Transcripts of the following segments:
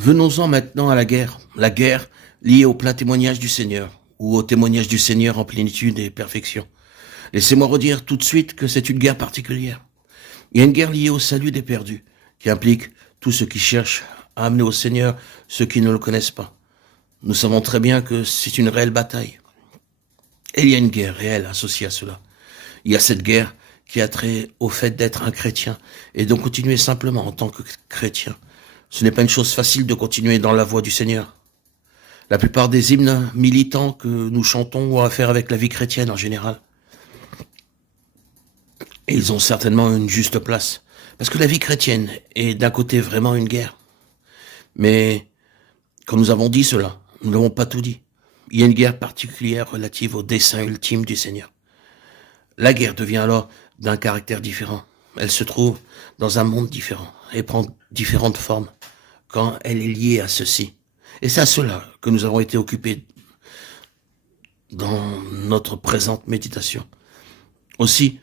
Venons-en maintenant à la guerre liée au plein témoignage du Seigneur, ou au témoignage du Seigneur en plénitude et perfection. Laissez-moi redire tout de suite que c'est une guerre particulière. Il y a une guerre liée au salut des perdus, qui implique tous ceux qui cherchent à amener au Seigneur ceux qui ne le connaissent pas. Nous savons très bien que c'est une réelle bataille. Et il y a une guerre réelle associée à cela. Il y a cette guerre qui a trait au fait d'être un chrétien, et donc continuer simplement en tant que chrétien. Ce n'est pas une chose facile de continuer dans la voie du Seigneur. La plupart des hymnes militants que nous chantons ont à faire avec la vie chrétienne en général. Et ils ont certainement une juste place. Parce que la vie chrétienne est d'un côté vraiment une guerre. Mais, comme nous avons dit cela, nous n'avons pas tout dit. Il y a une guerre particulière relative au dessein ultime du Seigneur. La guerre devient alors d'un caractère différent. Elle se trouve dans un monde différent et prend différentes formes quand elle est liée à ceci. Et c'est à cela que nous avons été occupés dans notre présente méditation. Aussi,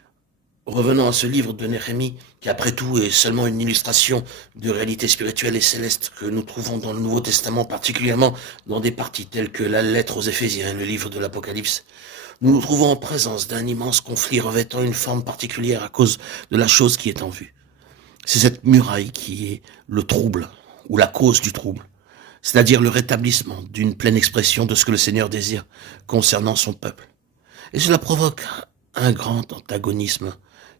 revenons à ce livre de Néhémie, qui après tout est seulement une illustration de réalité spirituelle et céleste que nous trouvons dans le Nouveau Testament, particulièrement dans des parties telles que la lettre aux Éphésiens et le livre de l'Apocalypse. Nous nous trouvons en présence d'un immense conflit revêtant une forme particulière à cause de la chose qui est en vue. C'est cette muraille qui est le trouble, ou la cause du trouble, c'est-à-dire le rétablissement d'une pleine expression de ce que le Seigneur désire concernant son peuple. Et cela provoque un grand antagonisme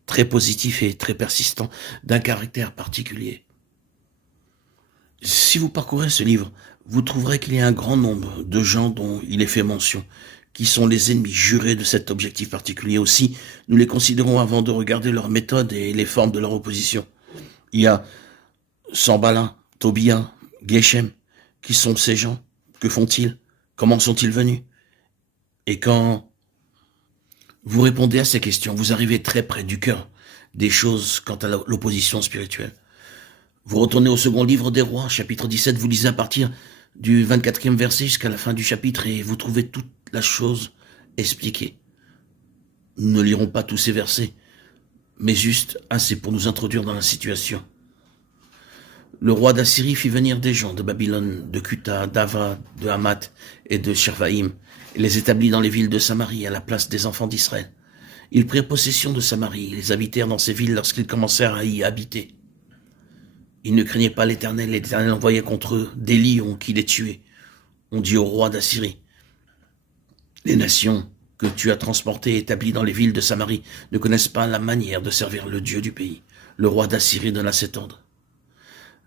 très positif et très persistant d'un caractère particulier. Si vous parcourez ce livre, vous trouverez qu'il y a un grand nombre de gens dont il est fait mention, qui sont les ennemis jurés de cet objectif particulier aussi. Nous les considérons avant de regarder leurs méthodes et les formes de leur opposition. Il y a Sanballat, Tobia, Geshem. Qui sont ces gens? Que font-ils? Comment sont-ils venus? Et quand vous répondez à ces questions, vous arrivez très près du cœur des choses quant à l'opposition spirituelle. Vous retournez au second livre des rois, chapitre 17, vous lisez à partir du 24e verset jusqu'à la fin du chapitre et vous trouvez toute la chose expliquée. Nous ne lirons pas tous ces versets, mais juste assez pour nous introduire dans la situation. Le roi d'Assyrie fit venir des gens de Babylone, de Cuta, d'Ava, de Hamath et de Shervaïm, et les établit dans les villes de Samarie, à la place des enfants d'Israël. Ils prirent possession de Samarie, ils habitèrent dans ces villes lorsqu'ils commencèrent à y habiter. Ils ne craignaient pas l'Éternel, l'Éternel envoyait contre eux des lions qui les tuaient. On dit au roi d'Assyrie, les nations que tu as transportées et établies dans les villes de Samarie ne connaissent pas la manière de servir le Dieu du pays. Le roi d'Assyrie donna cet ordre.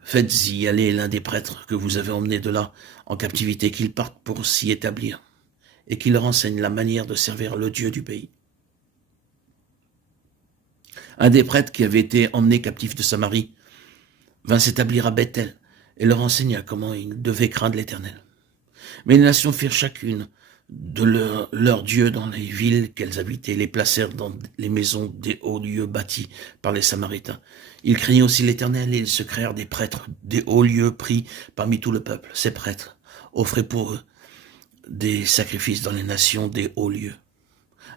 Faites-y aller l'un des prêtres que vous avez emmenés de là en captivité, qu'ils partent pour s'y établir, et qu'il leur enseigne la manière de servir le Dieu du pays. Un des prêtres qui avait été emmené captif de Samarie vint s'établir à Bethel et leur enseigna comment ils devaient craindre l'Éternel. Mais les nations firent chacune de leur Dieu dans les villes qu'elles habitaient, les placèrent dans les maisons des hauts lieux bâtis par les Samaritains. Ils craignaient aussi l'Éternel et ils se créèrent des prêtres, des hauts lieux pris parmi tout le peuple. Ces prêtres offraient pour eux des sacrifices dans les nations des hauts lieux.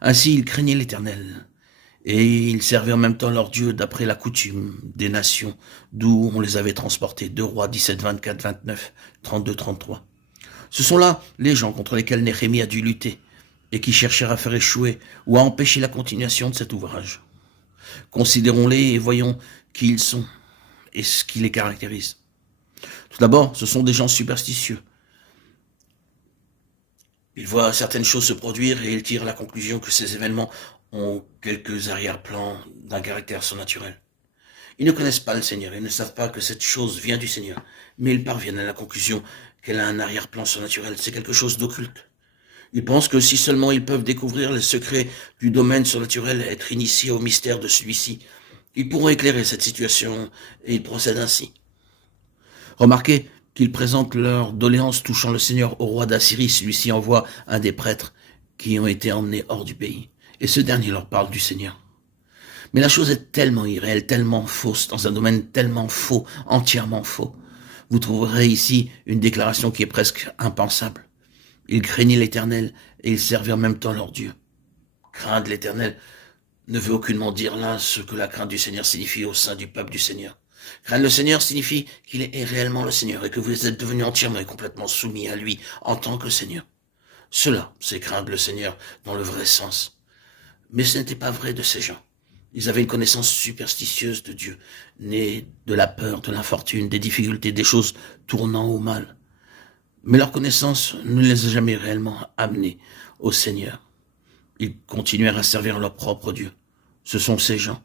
Ainsi ils craignaient l'Éternel et ils servaient en même temps leur Dieu d'après la coutume des nations d'où on les avait transportés. 2 Rois 17, 24, 29, 32, 33. Ce sont là les gens contre lesquels Néhémie a dû lutter et qui cherchèrent à faire échouer ou à empêcher la continuation de cet ouvrage. Considérons-les et voyons qui ils sont et ce qui les caractérise. Tout d'abord, ce sont des gens superstitieux. Ils voient certaines choses se produire et ils tirent la conclusion que ces événements ont quelques arrière-plans d'un caractère surnaturel. Ils ne connaissent pas le Seigneur, ils ne savent pas que cette chose vient du Seigneur, mais ils parviennent à la conclusion qu'elle a un arrière-plan surnaturel, c'est quelque chose d'occulte. Ils pensent que si seulement ils peuvent découvrir les secrets du domaine surnaturel, être initiés au mystère de celui-ci, ils pourront éclairer cette situation et ils procèdent ainsi. Remarquez qu'ils présentent leur doléance touchant le Seigneur au roi d'Assyrie, celui-ci envoie un des prêtres qui ont été emmenés hors du pays, et ce dernier leur parle du Seigneur. Mais la chose est tellement irréelle, tellement fausse, dans un domaine tellement faux, entièrement faux. Vous trouverez ici une déclaration qui est presque impensable. Ils craignaient l'Éternel et ils servaient en même temps leur Dieu. Craindre l'Éternel ne veut aucunement dire là ce que la crainte du Seigneur signifie au sein du peuple du Seigneur. Craindre le Seigneur signifie qu'il est réellement le Seigneur et que vous êtes devenu entièrement et complètement soumis à lui en tant que Seigneur. Cela, c'est craindre le Seigneur dans le vrai sens. Mais ce n'était pas vrai de ces gens. Ils avaient une connaissance superstitieuse de Dieu, née de la peur, de l'infortune, des difficultés, des choses tournant au mal. Mais leur connaissance ne les a jamais réellement amenés au Seigneur. Ils continuèrent à servir leur propre Dieu. Ce sont ces gens